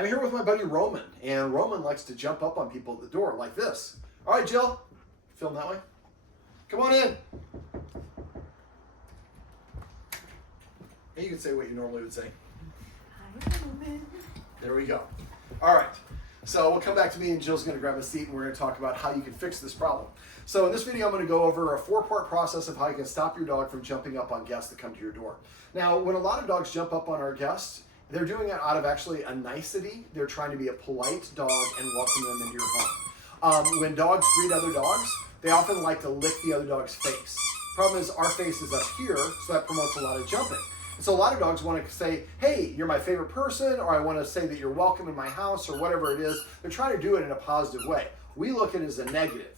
I'm here with my buddy Roman, and Roman likes to jump up on people at the door like this. All right, Jill, film that way. Come on in. And you can say what you normally would say. Hi, Roman. There we go. All right. So we'll come back to me, and Jill's going to grab a seat, and we're going to talk about how you can fix this problem. So in this video, I'm going to go over a 4-part process of how you can stop your dog from jumping up on guests that come to your door. Now, when a lot of dogs jump up on our guests, they're doing it out of actually a nicety. They're trying to be a polite dog and welcome them into your home. When dogs greet other dogs, they often like to lick the other dog's face. Problem is, our face is up here, so that promotes a lot of jumping. So a lot of dogs want to say, hey, you're my favorite person, or I want to say that you're welcome in my house, or whatever it is. They're trying to do it in a positive way. We look at it as a negative.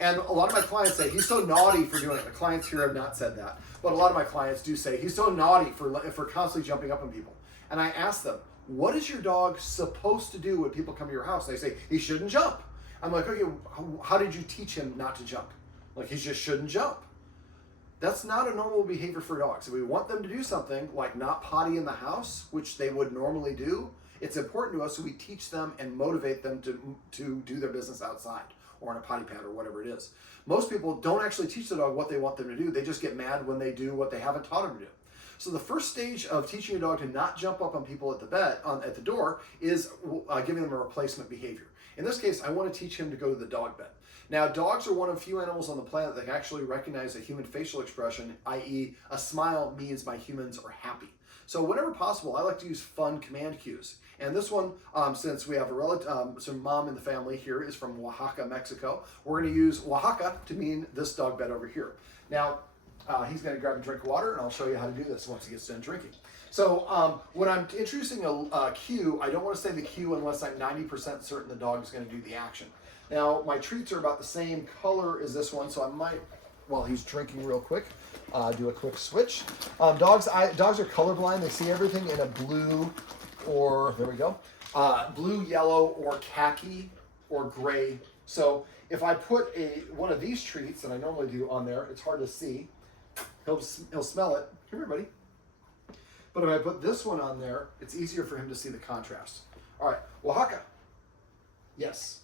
And a lot of my clients say, he's so naughty for doing it. The clients here have not said that, but a lot of my clients do say, he's so naughty for constantly jumping up on people. And I ask them, what is your dog supposed to do when people come to your house? They say, he shouldn't jump. I'm like, okay, how did you teach him not to jump? Like, he just shouldn't jump. That's not a normal behavior for dogs. If we want them to do something like not potty in the house, which they would normally do, it's important to us so we teach them and motivate them to do their business outside or on a potty pad or whatever it is. Most people don't actually teach the dog what they want them to do. They just get mad when they do what they haven't taught them to do. So the first stage of teaching your dog to not jump up on people at the door is giving them a replacement behavior. In this case, I want to teach him to go to the dog bed. Now, dogs are one of few animals on the planet that can actually recognize a human facial expression, i.e. a smile means my humans are happy. So whenever possible, I like to use fun command cues. And this one, since we have a relative, some mom in the family here is from Oaxaca, Mexico, we're going to use Oaxaca to mean this dog bed over here. Now, he's going to grab a drink of water, and I'll show you how to do this once he gets done drinking. So when I'm introducing a cue, I don't want to say the cue unless I'm 90% certain the dog is going to do the action. Now, my treats are about the same color as this one, so I might, while he's drinking real quick, do a quick switch. Dogs are colorblind. They see everything in a blue or, there we go, blue, yellow, or khaki, or gray. So if I put one of these treats that I normally do on there, it's hard to see. He'll smell it. Come here, buddy. But if I put this one on there, it's easier for him to see the contrast. All right, Oaxaca. Yes.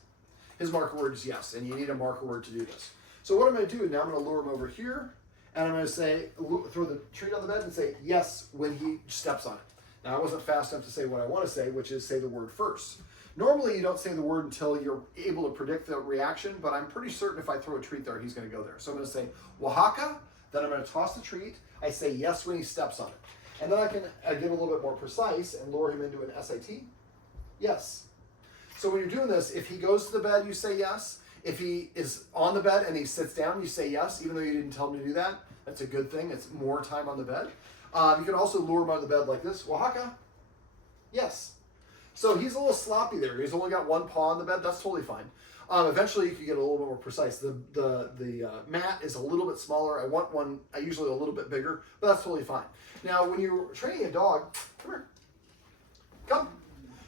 His marker word is yes, and you need a marker word to do this. So what I'm going to do, now I'm going to lure him over here, and I'm going to say, throw the treat on the bed and say yes when he steps on it. Now, I wasn't fast enough to say what I want to say, which is say the word first. Normally, you don't say the word until you're able to predict the reaction, but I'm pretty certain if I throw a treat there, he's going to go there. So I'm going to say Oaxaca, then I'm going to toss the treat. I say yes when he steps on it. And then I can get a little bit more precise and lure him into an SAT. Yes. So when you're doing this, if he goes to the bed, you say yes. If he is on the bed and he sits down, you say yes, even though you didn't tell him to do that. That's a good thing. It's more time on the bed. You can also lure him on the bed like this. Oaxaca. Yes. So he's a little sloppy there. He's only got one paw on the bed. That's totally fine. Eventually, you can get a little bit more precise. The mat is a little bit smaller. I want one usually a little bit bigger, but that's totally fine. Now, when you're training a dog, come here. Come.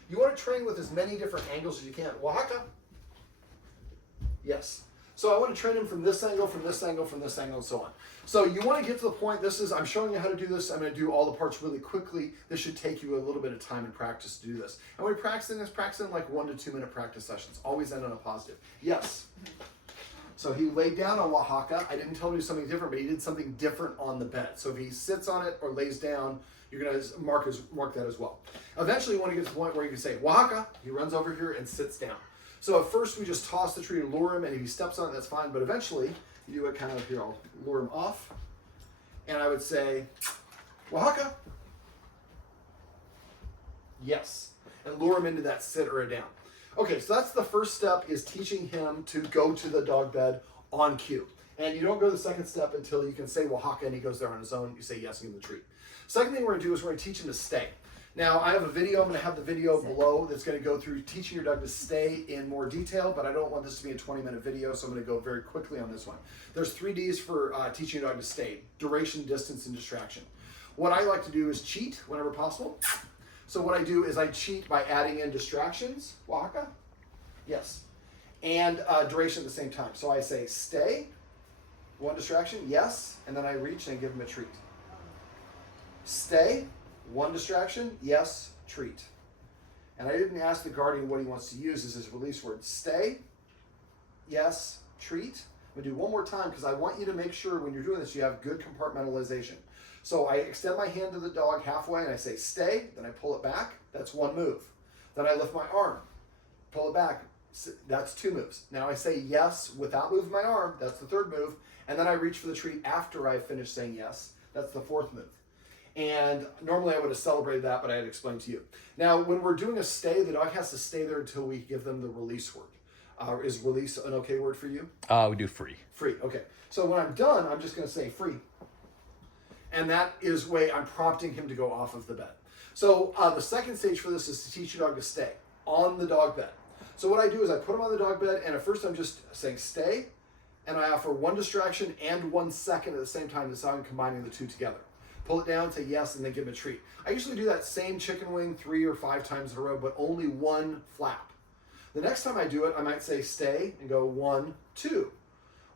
You want to train with as many different angles as you can. Oaxaca. Yes. So I want to train him from this angle, from this angle, from this angle, and so on. So you want to get to the point, I'm showing you how to do this. I'm going to do all the parts really quickly. This should take you a little bit of time and practice to do this. And when you're practicing this, practice in like 1 to 2 minute practice sessions. Always end on a positive. Yes. So he laid down on Oaxaca. I didn't tell him to do something different, but he did something different on the bed. So if he sits on it or lays down, you're going to mark that as well. Eventually, you want to get to the point where you can say, Oaxaca. He runs over here and sits down. So at first, we just toss the treat and lure him, and if he steps on it, that's fine. But eventually, you do it kind of here. I'll lure him off, and I would say, Oaxaca. Yes, and lure him into that sit or a down. Okay, so that's the first step, is teaching him to go to the dog bed on cue. And you don't go to the second step until you can say Oaxaca and he goes there on his own. You say yes and give him the treat. Second thing we're going to do is we're going to teach him to stay. Now, I have a video. I'm going to have the video below that's going to go through teaching your dog to stay in more detail, but I don't want this to be a 20-minute video, so I'm going to go very quickly on this one. There's 3 Ds for teaching your dog to stay: duration, distance, and distraction. What I like to do is cheat whenever possible. So what I do is I cheat by adding in distractions. Oaxaca? Yes. And duration at the same time. So I say stay, 1 distraction, yes, and then I reach and give him a treat. Stay, 1 distraction, yes, treat. and I didn't ask the guardian what he wants to use as his release word. Stay, yes, treat. I'm gonna do one more time because I want you to make sure when you're doing this you have good compartmentalization. So I extend my hand to the dog halfway and I say stay, then I pull it back, that's one move. Then I lift my arm, pull it back, that's two moves. Now I say yes without moving my arm, that's the third move, and then I reach for the treat after I finish saying yes, that's the fourth move. And normally I would have celebrated that, but I had explained to you. Now, when we're doing a stay, the dog has to stay there until we give them the release word. Is release an okay word for you? We do free. Free, okay. So when I'm done, I'm just gonna say free. And that is way I'm prompting him to go off of the bed. So the second stage for this is to teach your dog to stay on the dog bed. So what I do is I put him on the dog bed, and at first I'm just saying stay, and I offer one distraction and 1 second at the same time. That's how I'm combining the two together. Pull it down, say yes, and then give him a treat. I usually do that same chicken wing 3 or 5 times in a row, but only one flap. The next time I do it, I might say stay and go 1, 2.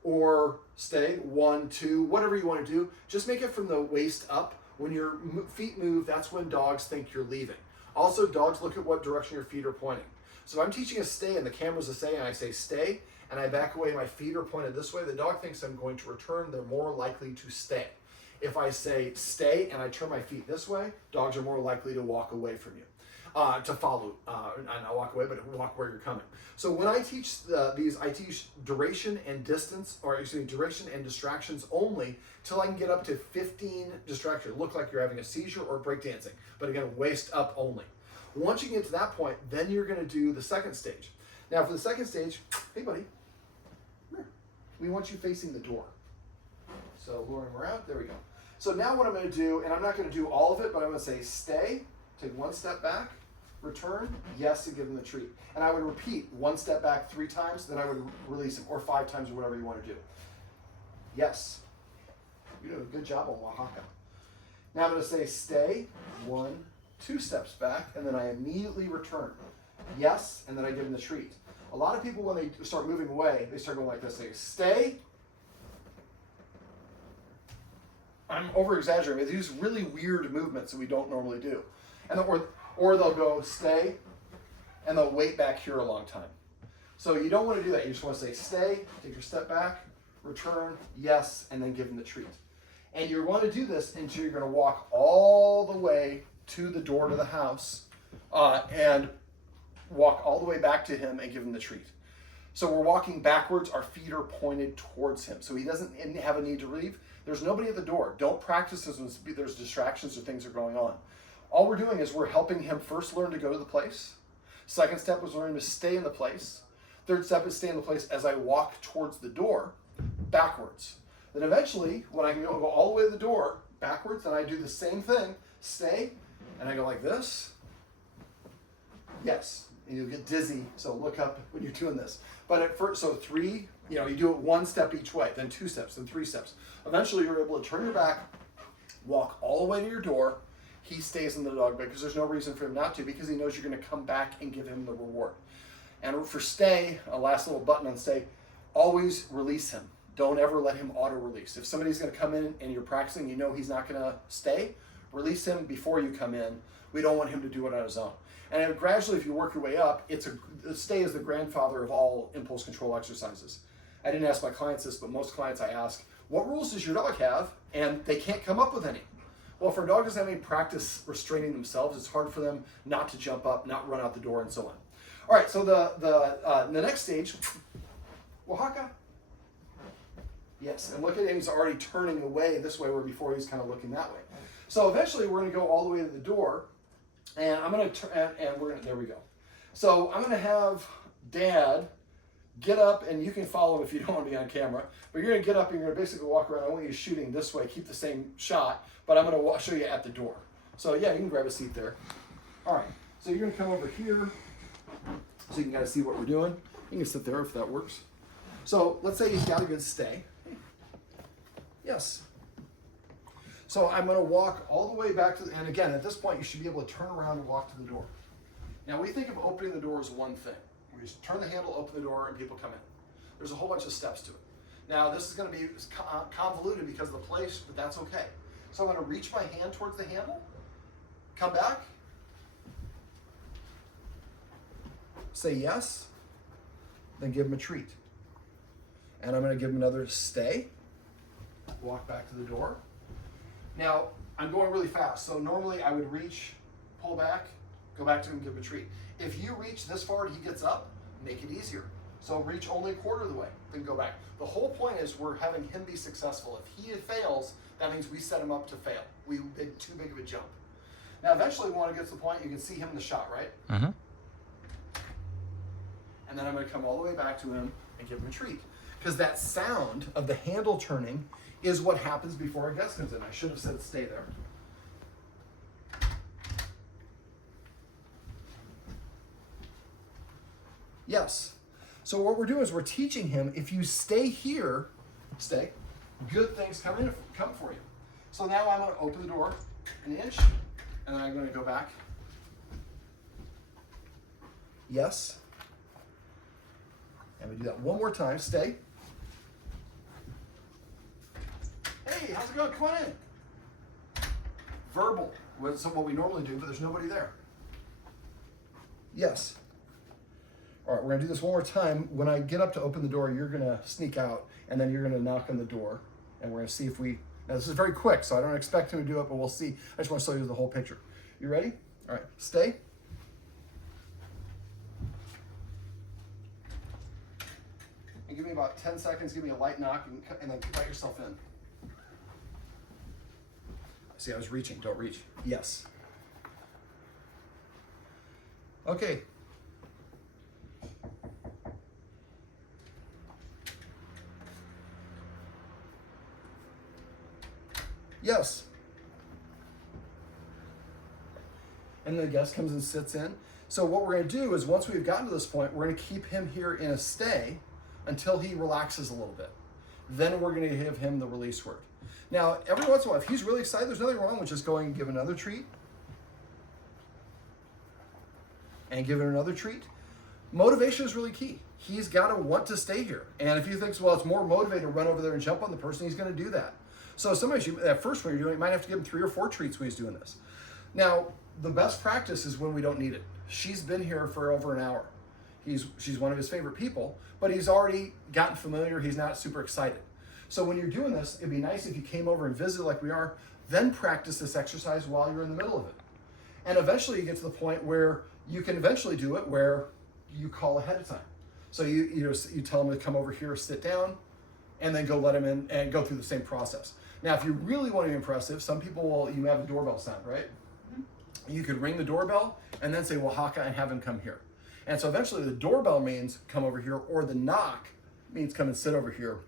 Or stay, 1, 2, whatever you want to do. Just make it from the waist up. When your feet move, that's when dogs think you're leaving. Also, dogs look at what direction your feet are pointing. So if I'm teaching a stay and the camera's a stay and I say stay, and I back away, my feet are pointed this way, the dog thinks I'm going to return, they're more likely to stay. If I say stay and I turn my feet this way, dogs are more likely to walk away from you. To follow, not walk away, but walk where you're coming. So when I teach these, I teach duration and distance, or excuse me, duration and distractions only, till I can get up to 15 distractions. Look like you're having a seizure or breakdancing, but again, waist up only. Once you get to that point, then you're gonna do the second stage. Now for the second stage, hey buddy, come here. We want you facing the door. So lure him around, there we go. So now what I'm gonna do, and I'm not gonna do all of it, but I'm gonna say stay, take 1 step back, return, yes, and give him the treat. And I would repeat 1 step back 3 times, then I would release him, or 5 times, or whatever you want to do. Yes. You're doing a good job on Oaxaca. Now I'm going to say stay, 1, 2 steps back, and then I immediately return. Yes, and then I give him the treat. A lot of people, when they start moving away, they start going like this. They stay. I'm over-exaggerating. They use really weird movements that we don't normally do. And then, or they'll go stay, and they'll wait back here a long time. So you don't want to do that. You just want to say stay, take your step back, return, yes, and then give them the treat. And you're going to do this until you're going to walk all the way to the door to the house and walk all the way back to him and give him the treat. So we're walking backwards. Our feet are pointed towards him. So he doesn't have a need to leave. There's nobody at the door. Don't practice this when there's distractions or things are going on. All we're doing is we're helping him first learn to go to the place. Second step was learning to stay in the place. Third step is stay in the place as I walk towards the door, backwards. Then eventually, when I can go all the way to the door, backwards, and I do the same thing, stay, and I go like this. Yes, and you'll get dizzy, so look up when you're doing this. But at first, so 3, you do it 1 step each way, then 2 steps, then 3 steps. Eventually, you're able to turn your back, walk all the way to your door. He stays in the dog bed because there's no reason for him not to, because he knows you're going to come back and give him the reward. And for stay, a last little button on stay, always release him. Don't ever let him auto-release. If somebody's going to come in and you're practicing, you know he's not going to stay, release him before you come in. We don't want him to do it on his own. And gradually, if you work your way up, stay is the grandfather of all impulse control exercises. I didn't ask my clients this, but most clients I ask, what rules does your dog have? And they can't come up with any. Well, if our dog doesn't have any practice restraining themselves, it's hard for them not to jump up, not run out the door, and so on. All right, so the next stage, Oaxaca. Yes, and look at him, he's already turning away this way, where before he was kind of looking that way. So eventually we're going to go all the way to the door, and I'm going to there we go. So I'm going to have Dad get up, and you can follow him if you don't want to be on camera, but you're going to get up and you're going to basically walk around. I want you shooting this way, keep the same shot, but I'm going to show you at the door. So yeah, you can grab a seat there. All right, so you're going to come over here so you can kind of see what we're doing. You can sit there if that works. So let's say he's got a good stay. Yes. So I'm going to walk all the way back to, and again, at this point, you should be able to turn around and walk to the door. Now, we think of opening the door as one thing. We just turn the handle, open the door, and people come in. There's a whole bunch of steps to it. Now, this is going to be convoluted because of the place, but that's okay. So I'm going to reach my hand towards the handle, come back, say yes, then give him a treat. And I'm going to give him another stay. Walk back to the door. Now, I'm going really fast, so normally I would reach, pull back, go back to him, give him a treat. If you reach this far and he gets up, make it easier. So reach only a quarter of the way, then go back. The whole point is we're having him be successful. If he fails, that means we set him up to fail. We did too big of a jump. Now, eventually we want to get to the point you can see him in the shot, right? Mm-hmm. And then I'm going to come all the way back to him and give him a treat. Because that sound of the handle turning is what happens before a guest comes in. I should have said stay there. Yes. So what we're doing is we're teaching him, if you stay here, stay, good things come for you. So now I'm going to open the door an inch, and then I'm going to go back. Yes. And we do that one more time. Stay. Hey, how's it going? Come on in. Verbal. That's what we normally do, but there's nobody there. Yes. All right, we're going to do this one more time. When I get up to open the door, you're going to sneak out, and then you're going to knock on the door, and we're going to see if we... Now, this is very quick, so I don't expect him to do it, but we'll see. I just want to show you the whole picture. You ready? All right, stay. And give me about 10 seconds, give me a light knock, and then let yourself in. See, I was reaching. Don't reach. Yes. Okay. Yes. And the guest comes and sits in. So what we're going to do is once we've gotten to this point, we're going to keep him here in a stay until he relaxes a little bit. Then we're going to give him the release word. Now, every once in a while, if he's really excited, there's nothing wrong with just going and give another treat. And give him another treat. Motivation is really key. He's got to want to stay here. And if he thinks, well, it's more motivated to run over there and jump on the person, he's going to do that. So sometimes at first when you're doing it, you might have to give him 3 or 4 treats when he's doing this. Now, the best practice is when we don't need it. She's been here for over an hour. She's one of his favorite people, but he's already gotten familiar. He's not super excited. So when you're doing this, it'd be nice if you came over and visited like we are, then practice this exercise while you're in the middle of it. And eventually you get to the point where you can eventually do it where you call ahead of time. So you tell him to come over here, sit down, and then go let him in and go through the same process. Now, if you really want to be impressive, some people will, you have a doorbell sound, right? Mm-hmm. You could ring the doorbell and then say, well, Haka, and have him come here. And so eventually the doorbell means come over here, or the knock means come and sit over here.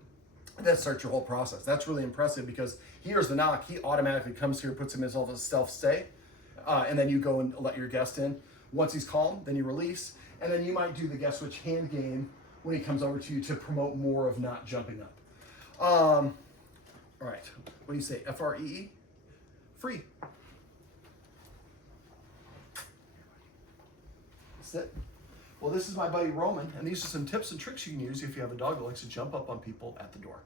That starts your whole process. That's really impressive because he hears the knock, he automatically comes here, puts himself as self-stay, and then you go and let your guest in. Once he's calm, then you release, and then you might do the guest switch hand game when he comes over to you to promote more of not jumping up. All right, what do you say? F-R-E-E? Free. Sit. Well, this is my buddy Roman, and these are some tips and tricks you can use if you have a dog that likes to jump up on people at the door.